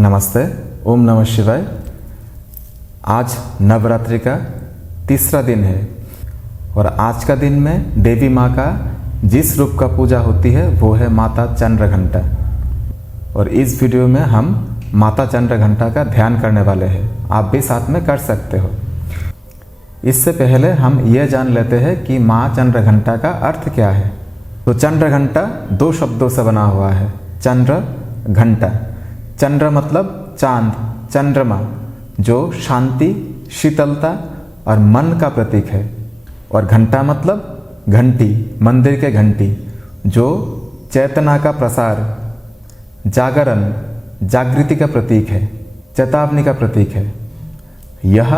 नमस्ते, ओम नमः शिवाय। आज नवरात्रि का तीसरा दिन है और आज का दिन में देवी माँ का जिस रूप का पूजा होती है वो है माता चंद्रघंटा। और इस वीडियो में हम माता चंद्रघंटा का ध्यान करने वाले हैं। आप भी साथ में कर सकते हो। इससे पहले हम ये जान लेते हैं कि माँ चंद्रघंटा का अर्थ क्या है। तो चंद्रघंटा दो शब्दों से बना हुआ है। चंद्र घंटा, चंद्र मतलब चांद, चंद्रमा जो शांति, शीतलता और मन का प्रतीक है। और घंटा मतलब घंटी, मंदिर के घंटी जो चेतना का प्रसार, जागरण, जागृति का प्रतीक है, चेतावनी का प्रतीक है। यह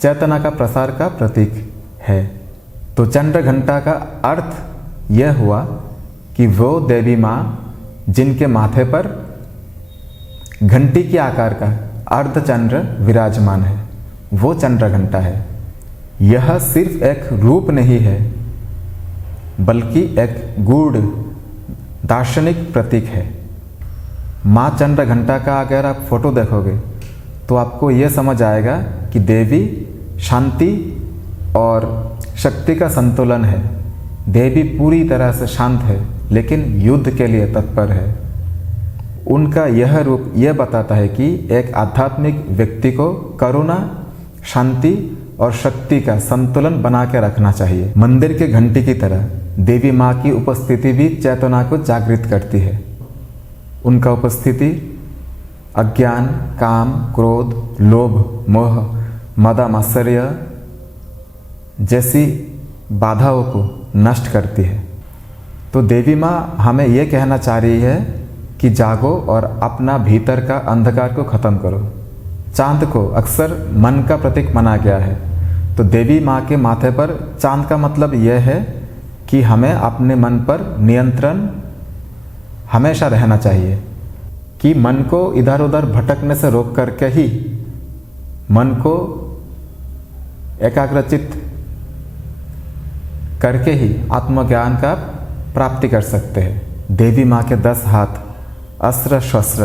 चेतना का प्रसार का प्रतीक है। तो चंद्र घंटा का अर्थ यह हुआ कि वो देवी माँ जिनके माथे पर घंटी के आकार का अर्धचंद्र विराजमान है, वो चंद्र घंटा है। यह सिर्फ एक रूप नहीं है बल्कि एक गूढ़ दार्शनिक प्रतीक है। माँ चंद्र घंटा का अगर आप फोटो देखोगे तो आपको यह समझ आएगा कि देवी शांति और शक्ति का संतुलन है। देवी पूरी तरह से शांत है लेकिन युद्ध के लिए तत्पर है। उनका यह रूप यह बताता है कि एक आध्यात्मिक व्यक्ति को करुणा, शांति और शक्ति का संतुलन बना के रखना चाहिए। मंदिर के घंटी की तरह देवी माँ की उपस्थिति भी चेतना को जागृत करती है। उनका उपस्थिति अज्ञान, काम, क्रोध, लोभ, मोह, मद, मात्सर्य जैसी बाधाओं को नष्ट करती है। तो देवी माँ हमें यह कहना चाह रही है कि जागो और अपना भीतर का अंधकार को खत्म करो। चांद को अक्सर मन का प्रतीक माना गया है। तो देवी माँ के माथे पर चांद का मतलब यह है कि हमें अपने मन पर नियंत्रण हमेशा रहना चाहिए, कि मन को इधर उधर भटकने से रोक करके ही मन को एकाग्रचित करके ही आत्मज्ञान का प्राप्ति कर सकते हैं। देवी माँ के 10 हाथ, अस्त्र शस्त्र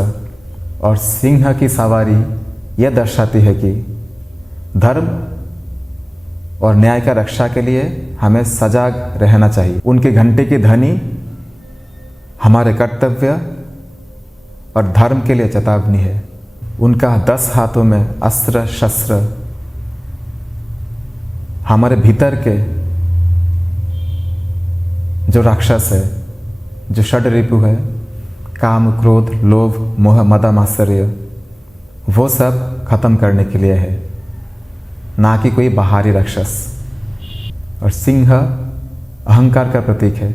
और सिंह की सवारी यह दर्शाती है कि धर्म और न्याय का रक्षा के लिए हमें सजाग रहना चाहिए। उनकी घंटे की ध्वनि हमारे कर्तव्य और धर्म के लिए चेतावनी है। उनका 10 हाथों में अस्त्र शस्त्र हमारे भीतर के जो राक्षस है, जो षड्रिपु है, काम, क्रोध, लोभ, मोह, मद, मात्सर्य, वो सब खत्म करने के लिए है, ना कि कोई बाहरी राक्षस। और सिंह अहंकार का प्रतीक है,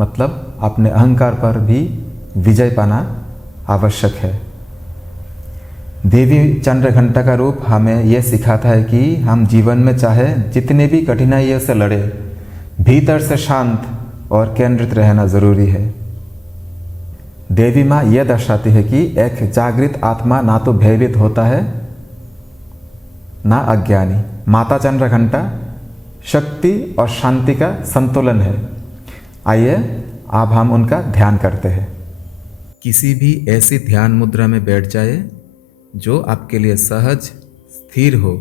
मतलब अपने अहंकार पर भी विजय पाना आवश्यक है। देवी चंद्रघंटा का रूप हमें यह सिखाता है कि हम जीवन में चाहे जितने भी कठिनाइयों से लड़े, भीतर से शांत और केंद्रित रहना जरूरी है। देवी माँ यह दर्शाती है कि एक जागृत आत्मा ना तो भयभीत होता है ना अज्ञानी। माता चंद्रघंटा शक्ति और शांति का संतुलन है। आइए अब हम उनका ध्यान करते हैं। किसी भी ऐसी ध्यान मुद्रा में बैठ जाए जो आपके लिए सहज, स्थिर हो,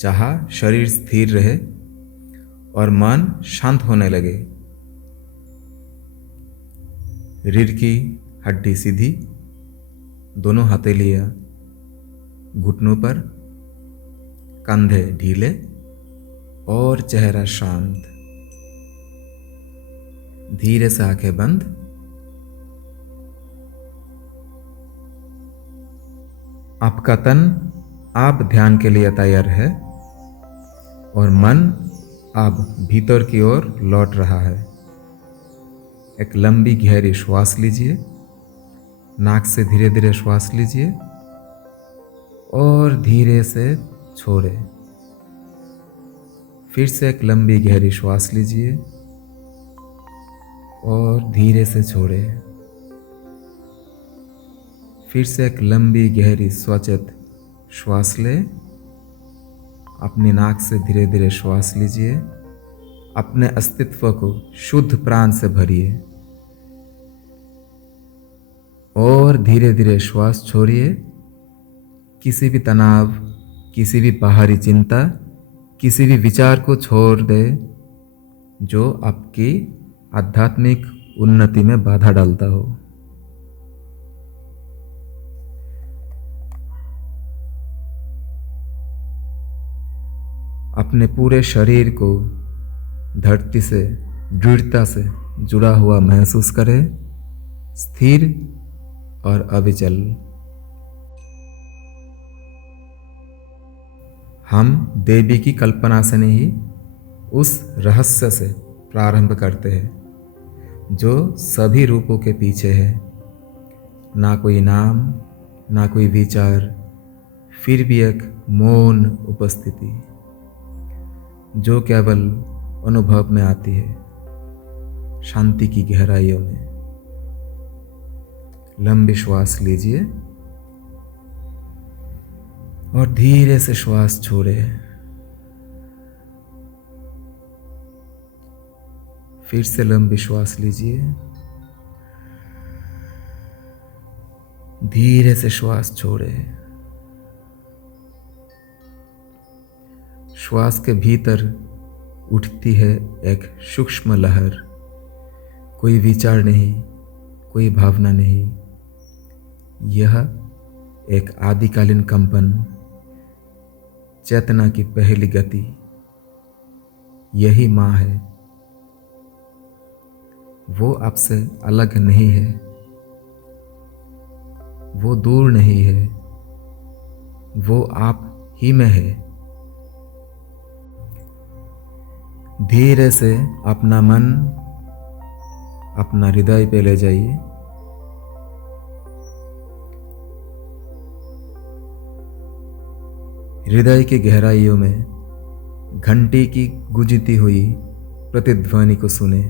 जहाँ शरीर स्थिर रहे और मन शांत होने लगे। रीढ़ की हड्डी सीधी, दोनों हथेलियाँ घुटनों पर, कंधे ढीले और चेहरा शांत। धीरे से आंखें बंद। आपका तन आप ध्यान के लिए तैयार है और मन अब भीतर की ओर लौट रहा है। एक लंबी गहरी श्वास लीजिए। नाक से धीरे धीरे श्वास लीजिए और धीरे से छोड़ें। फिर से एक लंबी गहरी श्वास लीजिए और धीरे से छोड़ें। फिर से एक लंबी गहरी स्वचेत श्वास लें। अपनी नाक से धीरे धीरे श्वास लीजिए। अपने अस्तित्व को शुद्ध प्राण से भरिए। और धीरे धीरे श्वास छोड़िए। किसी भी तनाव, किसी भी बाहरी चिंता, किसी भी विचार को छोड़ दे जो आपकी आध्यात्मिक उन्नति में बाधा डालता हो। अपने पूरे शरीर को धरती से दृढ़ता से जुड़ा हुआ महसूस करें, स्थिर और अविचल। हम देवी की कल्पना से नहीं, उस रहस्य से प्रारंभ करते हैं जो सभी रूपों के पीछे है। ना कोई नाम, ना कोई विचार, फिर भी एक मौन उपस्थिति जो केवल अनुभव में आती है, शांति की गहराइयों में। लंबी श्वास लीजिए और धीरे से श्वास छोड़े। फिर से लंबी श्वास लीजिए, धीरे से श्वास छोड़े। श्वास के भीतर उठती है एक सूक्ष्म लहर। कोई विचार नहीं, कोई भावना नहीं। यह एक आदिकालीन कंपन, चेतना की पहली गति। यही माँ है। वो आपसे अलग नहीं है, वो दूर नहीं है, वो आप ही में है। धीरे से अपना मन अपना हृदय पे ले जाइए। हृदय की गहराइयों में घंटी की गूंजती हुई प्रतिध्वनि को सुने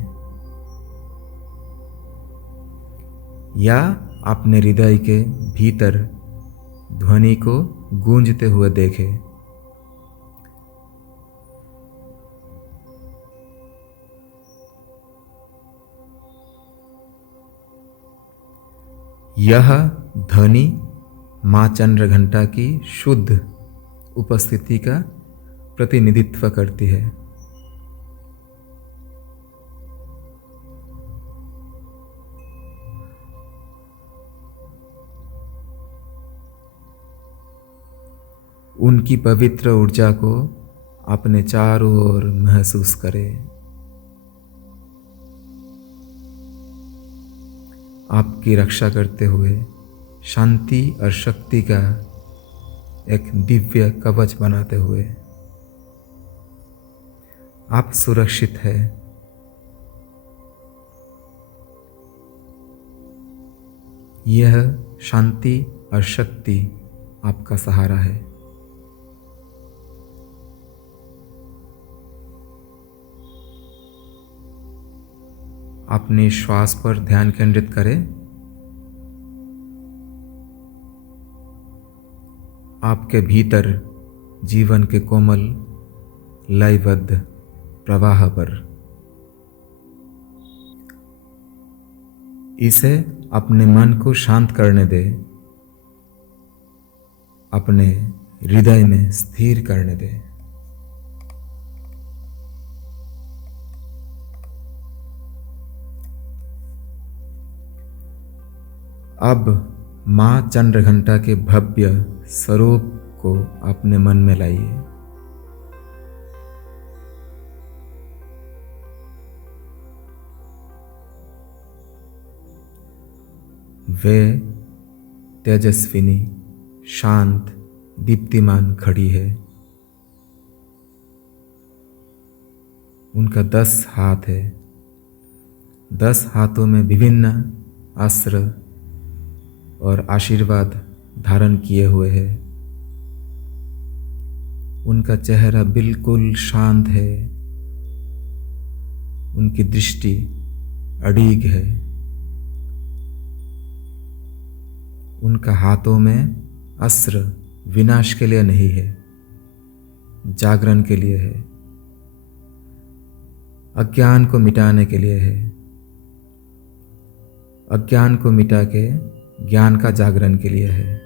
या अपने हृदय के भीतर ध्वनि को गूंजते हुए देखें। यह ध्वनि माँ चंद्रघंटा की शुद्ध उपस्थिति का प्रतिनिधित्व करती है। उनकी पवित्र ऊर्जा को अपने चारों ओर महसूस करें। आपकी रक्षा करते हुए शांति और शक्ति का एक दिव्य कवच बनाते हुए आप सुरक्षित हैं। यह शांति और शक्ति आपका सहारा है। अपने श्वास पर ध्यान केंद्रित करें। आपके भीतर जीवन के कोमल लयबद्ध प्रवाह पर। इसे अपने मन को शांत करने दे, अपने हृदय में स्थिर करने दे। अब माँ चंद्रघंटा के भव्य स्वरूप को अपने मन में लाइए। वे तेजस्विनी, शांत, दीप्तिमान खड़ी है। उनका 10 हाथ है। 10 हाथों में विभिन्न अस्त्र और आशीर्वाद धारण किए हुए है। उनका चेहरा बिल्कुल शांत है। उनकी दृष्टि अड़िग है। उनका हाथों में अस्त्र विनाश के लिए नहीं है, जागरण के लिए है, अज्ञान को मिटाने के लिए है। अज्ञान को मिटा के ज्ञान का जागरण के लिए है।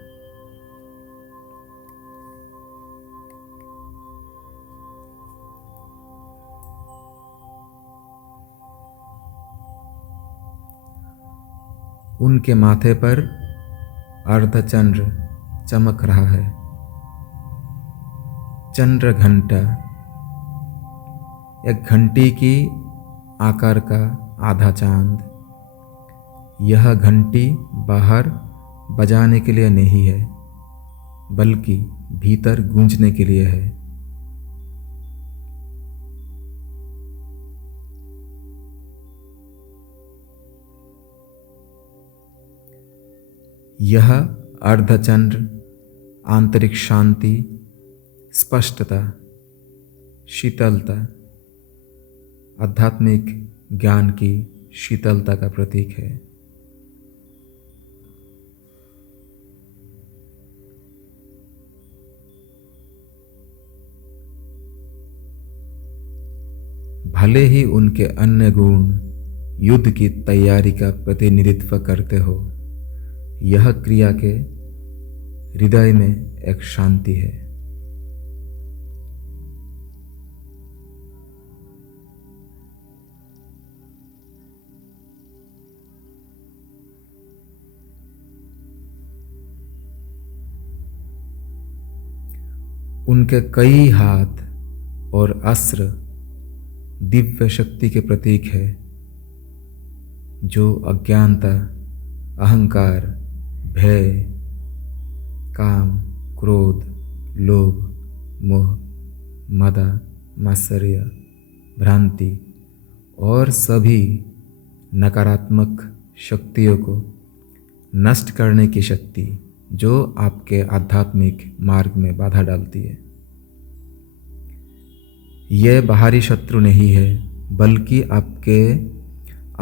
उनके माथे पर अर्धचंद्र चमक रहा है। चंद्र घंटा एक घंटी की आकार का आधा चांद। यह घंटी बाहर बजाने के लिए नहीं है, बल्कि भीतर गूंजने के लिए है। यह अर्धचंद्र आंतरिक शांति, स्पष्टता, शीतलता, आध्यात्मिक ज्ञान की शीतलता का प्रतीक है। भले ही उनके अन्य गुण युद्ध की तैयारी का प्रतिनिधित्व करते हो, यह क्रिया के हृदय में एक शांति है। उनके कई हाथ और अस्त्र दिव्य शक्ति के प्रतीक है, जो अज्ञानता, अहंकार, भय, काम, क्रोध, लोभ, मोह, मद, मात्सर्य, भ्रांति और सभी नकारात्मक शक्तियों को नष्ट करने की शक्ति, जो आपके आध्यात्मिक मार्ग में बाधा डालती है। यह बाहरी शत्रु नहीं है, बल्कि आपके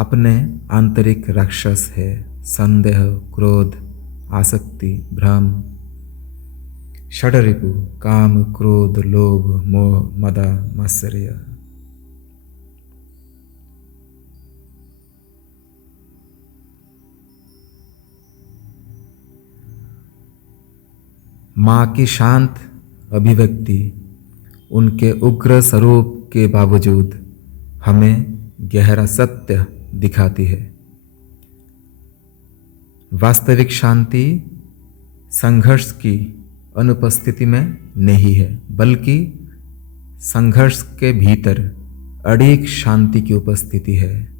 अपने आंतरिक राक्षस है। संदेह, क्रोध, आसक्ति, भ्रम, षड्रिपु, काम, क्रोध, लोभ, मोह, मद, मात्सर्य। माँ की शांत अभिव्यक्ति उनके उग्र स्वरूप के बावजूद हमें गहरा सत्य दिखाती है। वास्तविक शांति संघर्ष की अनुपस्थिति में नहीं है, बल्कि संघर्ष के भीतर अड़िग शांति की उपस्थिति है।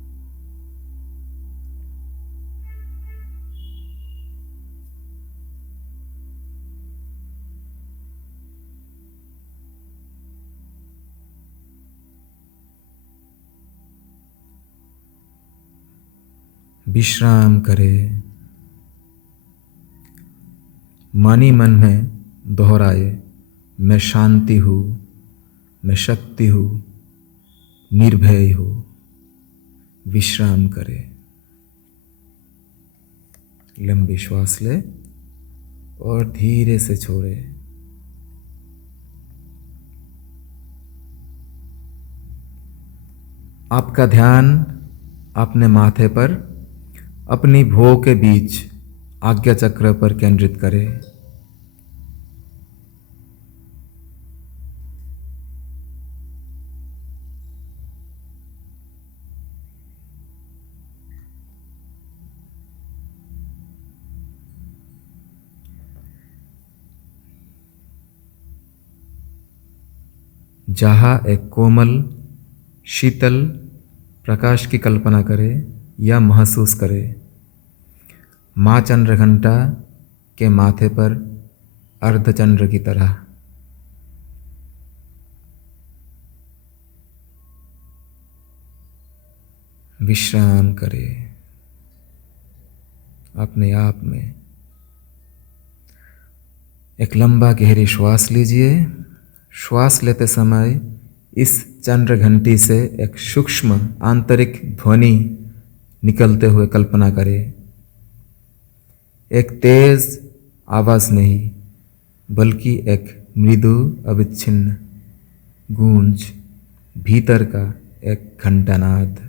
विश्राम करें। मन ही मन में दोहराए, मैं शांति हूँ, मैं शक्ति हूँ, निर्भय हूँ। विश्राम करें। लंबी श्वास ले और धीरे से छोड़े। आपका ध्यान अपने माथे पर अपनी भौं के बीच आज्ञा चक्र पर केंद्रित करें। जहाँ एक कोमल, शीतल प्रकाश की कल्पना करें या महसूस करें। माँ चंद्रघंटा के माथे पर अर्धचंद्र की तरह। विश्राम करें अपने आप में। एक लंबा गहरी श्वास लीजिए। श्वास लेते समय इस चंद्र घंटी से एक सूक्ष्म आंतरिक ध्वनि निकलते हुए कल्पना करें। एक तेज आवाज़ नहीं, बल्कि एक मृदु अविच्छिन्न गूंज, भीतर का एक घंटानाद।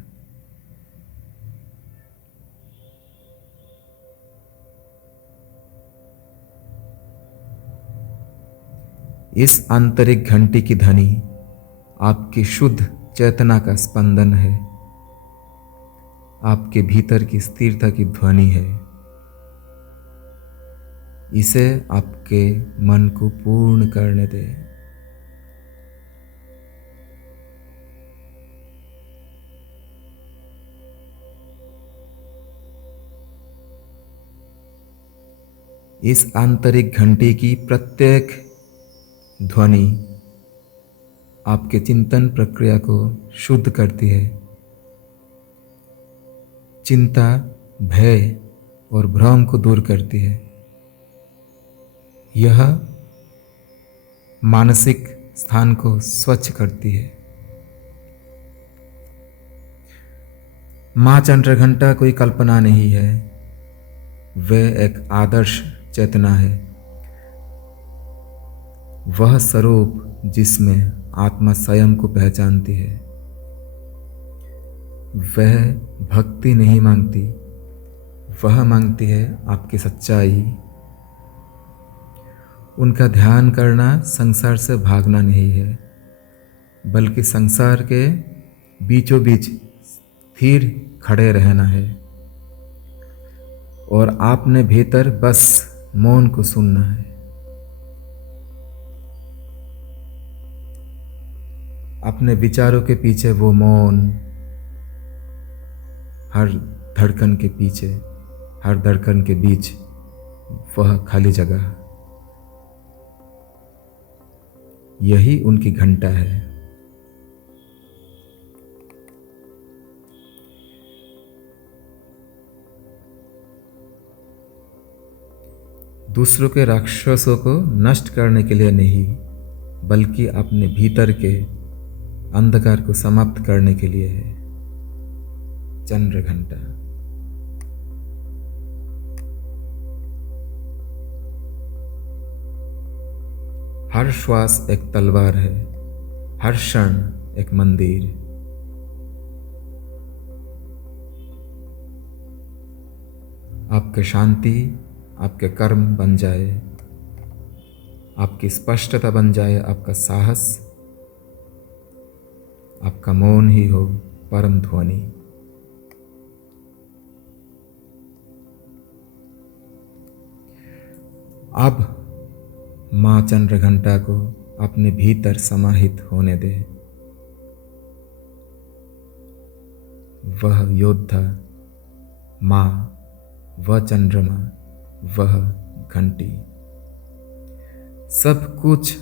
इस आंतरिक घंटी की ध्वनि आपकी शुद्ध चेतना का स्पंदन है, आपके भीतर की स्थिरता की ध्वनि है। इसे आपके मन को पूर्ण करने दें। इस आंतरिक घंटी की प्रत्येक ध्वनि आपके चिंतन प्रक्रिया को शुद्ध करती है, चिंता, भय और भ्रम को दूर करती है। यह मानसिक स्थान को स्वच्छ करती है। माँ चंद्रघंटा कोई कल्पना नहीं है, वह एक आदर्श चेतना है। वह स्वरूप जिसमें आत्मा स्वयं को पहचानती है। वह भक्ति नहीं मांगती, वह मांगती है आपकी सच्चाई। उनका ध्यान करना संसार से भागना नहीं है, बल्कि संसार के बीचों बीच स्थिर खड़े रहना है। और आपने भीतर बस मौन को सुनना है। अपने विचारों के पीछे वो मौन, हर धड़कन के पीछे, हर धड़कन के बीच वह खाली जगह, यही उनकी घंटा है। दूसरों के राक्षसों को नष्ट करने के लिए नहीं, बल्कि अपने भीतर के अंधकार को समाप्त करने के लिए है चंद्र घंटा। हर श्वास एक तलवार है, हर क्षण एक मंदिर। आपकी शांति आपके कर्म बन जाए, आपकी स्पष्टता बन जाए, आपका साहस, आपका मौन ही हो परम ध्वनि। अब माँ चंद्रघंटा को अपने भीतर समाहित होने दे। वह योद्धा, माँ, वह चंद्रमा, वह घंटी, सब कुछ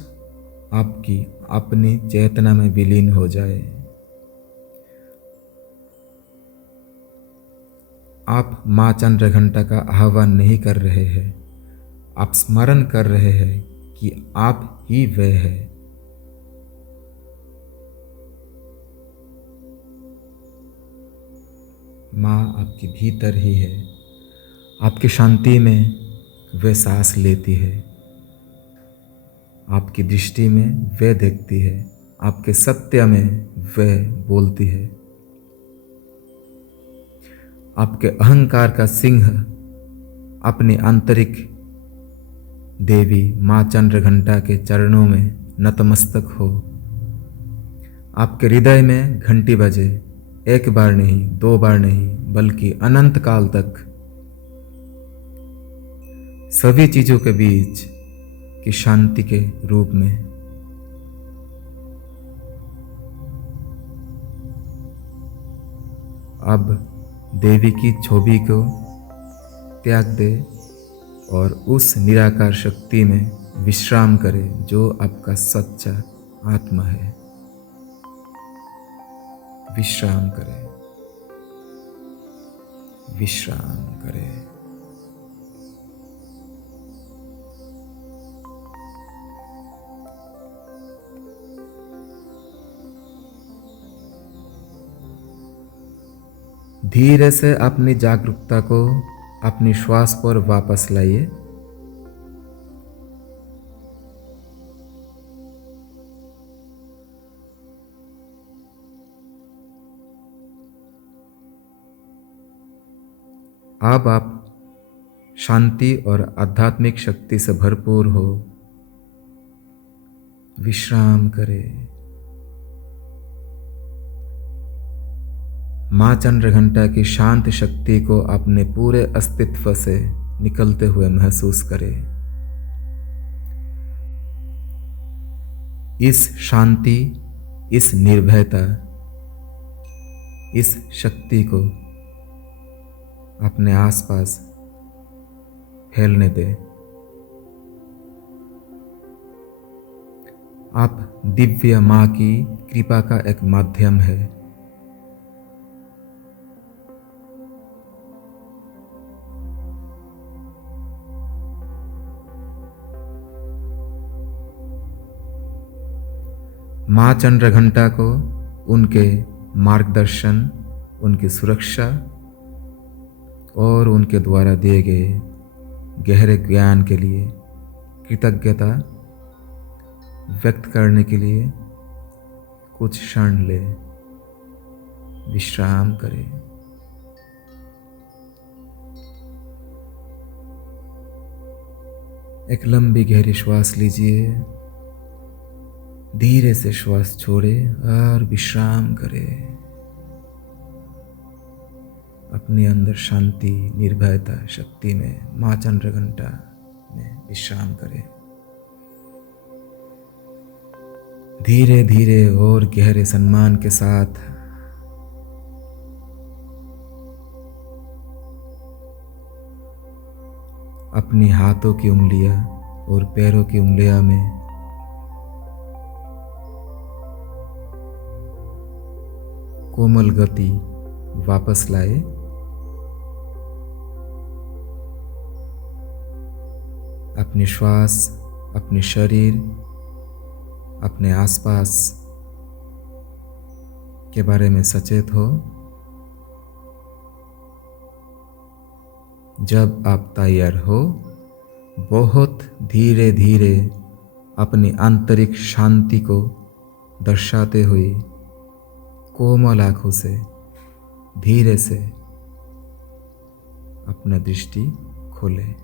आपकी अपनी चेतना में विलीन हो जाए। आप माँ चंद्रघंटा का आह्वान नहीं कर रहे हैं, आप स्मरण कर रहे हैं कि आप ही वह है। माँ आपके भीतर ही है। आपकी शांति में वह सांस लेती है, आपकी दृष्टि में वह देखती है, आपके सत्य में वह बोलती है। आपके अहंकार का सिंह अपनी आंतरिक देवी माँ चंद्रघंटा के चरणों में नतमस्तक हो। आपके हृदय में घंटी बजे, एक बार नहीं, दो बार नहीं, बल्कि अनंत काल तक। सभी चीजों के बीच की शांति के रूप में। अब देवी की छवि को त्याग दे और उस निराकार शक्ति में विश्राम करे जो आपका सच्चा आत्मा है। विश्राम करे, विश्राम करे। धीरे से अपनी जागरूकता को अपनी श्वास पर वापस लाइए। अब आप शांति और आध्यात्मिक शक्ति से भरपूर हो। विश्राम करें। माँ चंद्रघंटा की शांत शक्ति को अपने पूरे अस्तित्व से निकलते हुए महसूस करें। इस शांति, इस निर्भयता, इस शक्ति को अपने आसपास फैलने दें। आप दिव्य माँ की कृपा का एक माध्यम है। माँ चंद्रघंटा को उनके मार्गदर्शन, उनकी सुरक्षा और उनके द्वारा दिए गए गहरे ज्ञान के लिए कृतज्ञता व्यक्त करने के लिए कुछ क्षण ले विश्राम करें। एक लंबी गहरी श्वास लीजिए, धीरे से श्वास छोड़ें और विश्राम करें। अपने अंदर शांति, निर्भयता, शक्ति में माँ चंद्रघंटा में विश्राम करें। धीरे धीरे और गहरे सम्मान के साथ अपनी हाथों की उंगलियां और पैरों की उंगलियां में कोमल गति वापस लाए। अपनी श्वास, अपने शरीर, अपने आसपास के बारे में सचेत हो। जब आप तैयार हो, बहुत धीरे धीरे अपनी आंतरिक शांति को दर्शाते हुए कोमल आंखों से धीरे से अपना दृष्टि खोलें।